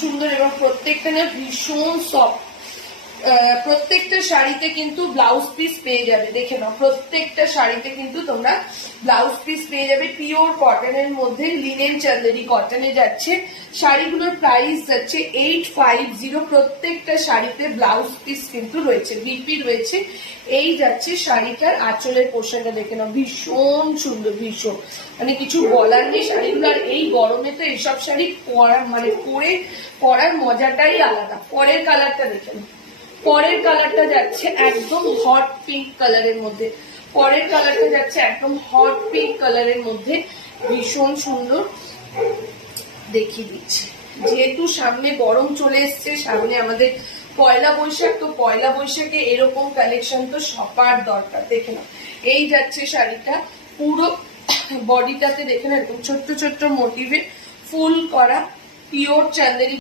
সুন্দর এবং প্রত্যেকটা না ভীষণ সফট। প্রত্যেকটা শাড়িতে কিন্তু ব্লাউজ পিস পেয়ে যাবে, দেখে নাও প্রত্যেকটা শাড়িতে কিন্তু তোমরা ব্লাউজ পিস পেয়ে যাবে। পিওর কটনের মধ্যে লিনেন চান্দেরি কটনে যাচ্ছে। শাড়িগুলোর প্রাইস যাচ্ছে 850। প্রত্যেকটা শাড়িতে ব্লাউজ পিস কিন্তু রয়েছে, বিপি রয়েছে। এই যাচ্ছে শাড়িটার আঁচলের পোশাকটা, দেখে নাও ভীষণ সুন্দর, ভীষণ মানে কিছু বলার নেই শাড়িগুলো। আর এই গরমে তো এইসব শাড়ি পরা মানে পরে পরার মজাটাই আলাদা। পরের কালারটা দেখে নাও, পরের কালারটা যাচ্ছে একদম হট পিঙ্ক কালারের মধ্যে। পরের কালারটা যাচ্ছে একদম হট পিঙ্ক কালারের মধ্যে, ভীষণ সুন্দর। দেখিয়ে দিচ্ছি, যেহেতু সামনে গরম চলে এসছে, সামনে আমাদের পয়লা বৈশাখ, তো পয়লা বৈশাখে এরকম কালেকশন তো সবার দরকার। দেখে নাও এই যাচ্ছে শাড়িটা, পুরো বডিটাতে দেখে না এরকম ছোট্ট ছোট্ট মোটিভে ফুল করা পিওর চান্দেরি